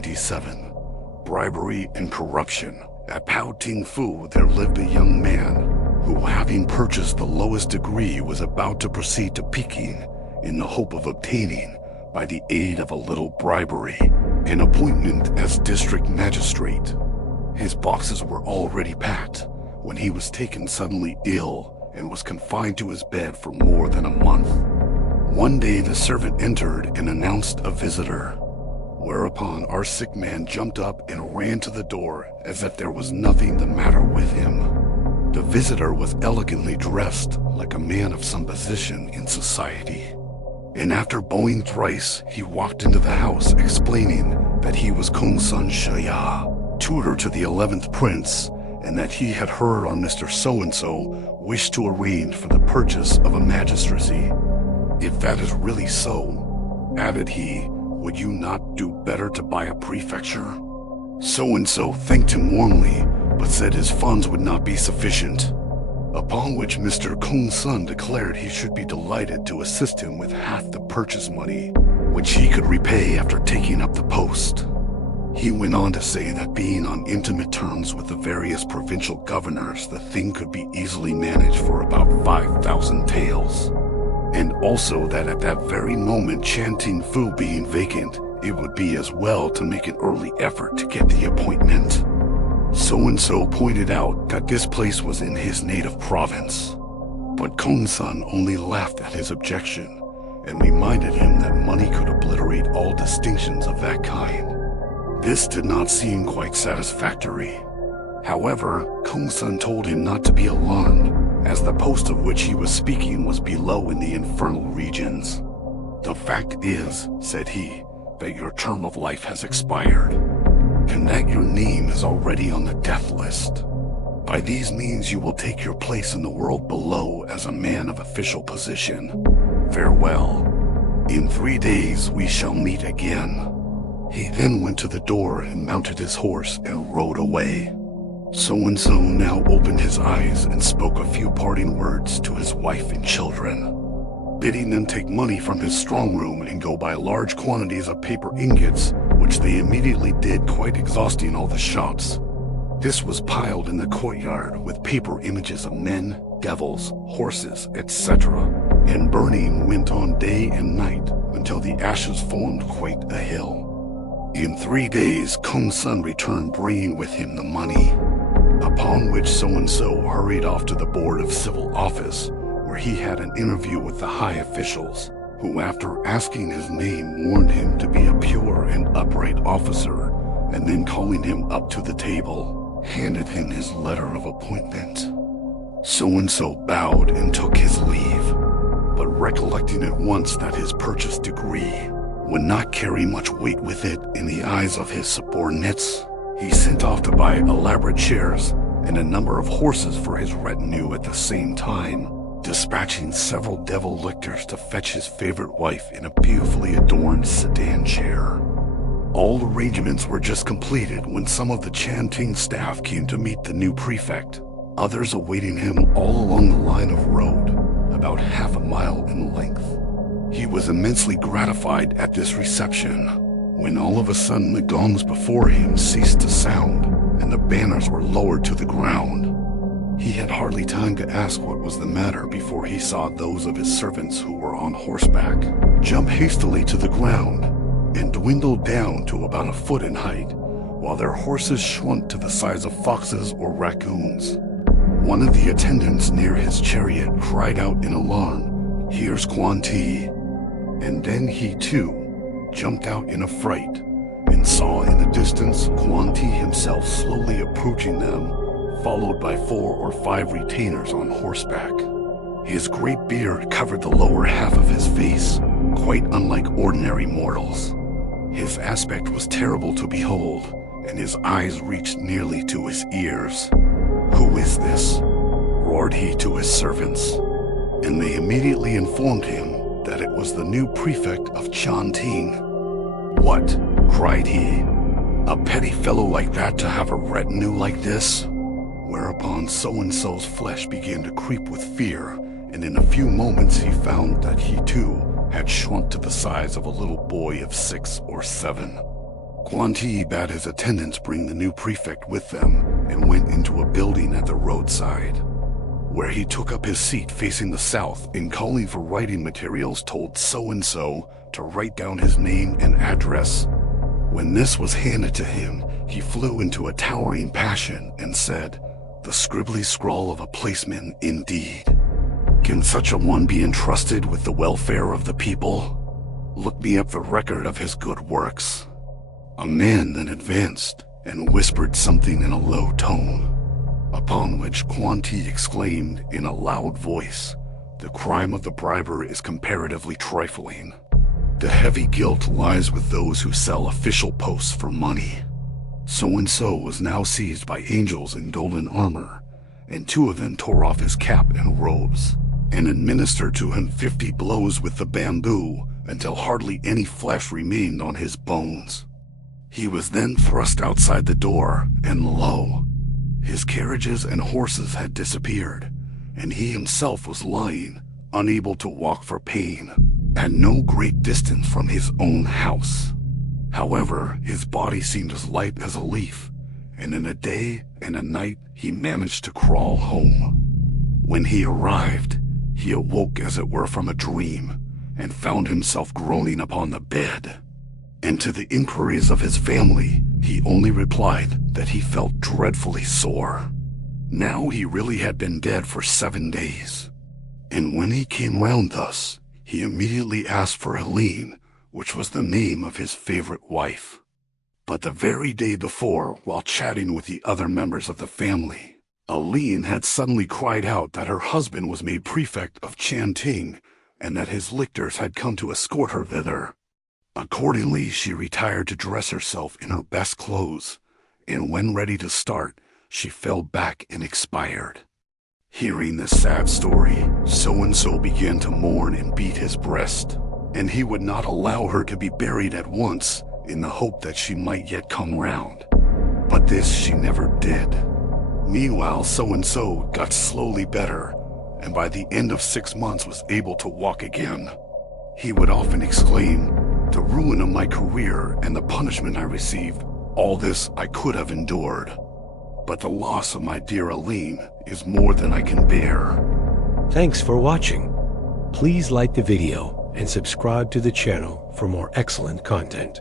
97. Bribery and corruption. At Pao Ting Fu there lived a young man who, having purchased the lowest degree, was about to proceed to Peking in the hope of obtaining, by the aid of a little bribery, an appointment as district magistrate. His boxes were already packed when he was taken suddenly ill and was confined to his bed for more than a month. One day the servant entered and announced a visitor, whereupon our sick man jumped up and ran to the door as if there was nothing the matter with him. The visitor was elegantly dressed like a man of some position in society, and after bowing thrice, he walked into the house explaining that he was Kongsun Shaya, tutor to the 11th prince, and that he had heard on Mr. So-and-so wished to arrange for the purchase of a magistracy. If that is really so, added he, would you not do better to buy a prefecture? So-and-so thanked him warmly, but said his funds would not be sufficient. Upon which Mr. Kongsun declared he should be delighted to assist him with half the purchase money, which he could repay after taking up the post. He went on to say that being on intimate terms with the various provincial governors, the thing could be easily managed for about 5,000 taels. And also that at that very moment, Chanting Fu being vacant, it would be as well to make an early effort to get the appointment. So-and-so pointed out that this place was in his native province, but Kongsun only laughed at his objection and reminded him that money could obliterate all distinctions of that kind. This did not seem quite satisfactory. However, Kongsun told him not to be alarmed, as the post of which he was speaking was below in the infernal regions. The fact is, said he, that your term of life has expired, and that your name is already on the death list. By these means you will take your place in the world below as a man of official position. Farewell. In 3 days we shall meet again. He then went to the door and mounted his horse and rode away. So-and-so now opened his eyes and spoke a few parting words to his wife and children, bidding them take money from his strong room and go buy large quantities of paper ingots, which they immediately did, quite exhausting all the shops. This was piled in the courtyard with paper images of men, devils, horses, etc., and burning went on day and night until the ashes formed quite a hill. In 3 days, Kongsun returned bringing with him the money, upon which so-and-so hurried off to the Board of Civil Office, where he had an interview with the high officials, who after asking his name warned him to be a pure and upright officer, and then calling him up to the table, handed him his letter of appointment. So-and-so bowed and took his leave, but recollecting at once that his purchased degree would not carry much weight with it in the eyes of his subordinates, he sent off to buy elaborate chairs and a number of horses for his retinue at the same time, dispatching several devil lictors to fetch his favorite wife in a beautifully adorned sedan chair. All arrangements were just completed when some of the Chanting staff came to meet the new prefect, others awaiting him all along the line of road, about half a mile in length. He was immensely gratified at this reception, when all of a sudden the gongs before him ceased to sound, and the banners were lowered to the ground. He had hardly time to ask what was the matter before he saw those of his servants who were on horseback jump hastily to the ground and dwindle down to about a foot in height, while their horses shrunk to the size of foxes or raccoons. One of the attendants near his chariot cried out in alarm, "Here's Quan Ti," and then he too jumped out in a fright and saw in the distance Quan Ti himself slowly approaching them, followed by 4 or 5 retainers on horseback. His great beard covered the lower half of his face, quite unlike ordinary mortals. His aspect was terrible to behold, and his eyes reached nearly to his ears. "Who is this?" roared he to his servants, and they immediately informed him that it was the new prefect of Chanting. "What?" cried he. "A petty fellow like that to have a retinue like this?" Whereupon so-and-so's flesh began to creep with fear, and in a few moments he found that he too had shrunk to the size of a little boy of 6 or 7. Quan Ti bade his attendants bring the new prefect with them and went into a building at the roadside, where he took up his seat facing the south and calling for writing materials told so-and-so to write down his name and address. When this was handed to him, he flew into a towering passion and said, "The scribbly scrawl of a placeman indeed. Can such a one be entrusted with the welfare of the people? Look me up the record of his good works." A man then advanced and whispered something in a low tone, upon which Quan Ti exclaimed in a loud voice, "The crime of the briber is comparatively trifling. The heavy guilt lies with those who sell official posts for money." So-and-so was now seized by angels in golden armor, and 2 of them tore off his cap and robes, and administered to him 50 blows with the bamboo until hardly any flesh remained on his bones. He was then thrust outside the door, and lo, his carriages and horses had disappeared, and he himself was lying, unable to walk for pain, at no great distance from his own house. However, his body seemed as light as a leaf, and in a day and a night he managed to crawl home. When he arrived, he awoke as it were from a dream, and found himself groaning upon the bed. And to the inquiries of his family, he only replied that he felt dreadfully sore. Now he really had been dead for 7 days. And when he came round thus, he immediately asked for Helene, which was the name of his favorite wife. But the very day before, while chatting with the other members of the family, Helene had suddenly cried out that her husband was made prefect of Chanting, and that his lictors had come to escort her thither. Accordingly, she retired to dress herself in her best clothes, and when ready to start, she fell back and expired. Hearing this sad story, so-and-so began to mourn and beat his breast, and he would not allow her to be buried at once in the hope that she might yet come round. But this she never did. Meanwhile, so-and-so got slowly better, and by the end of 6 months was able to walk again. He would often exclaim, "The ruin of my career and the punishment I received, all this I could have endured. But the loss of my dear Helene is more than I can bear." Thanks for watching. Please like the video and subscribe to the channel for more excellent content.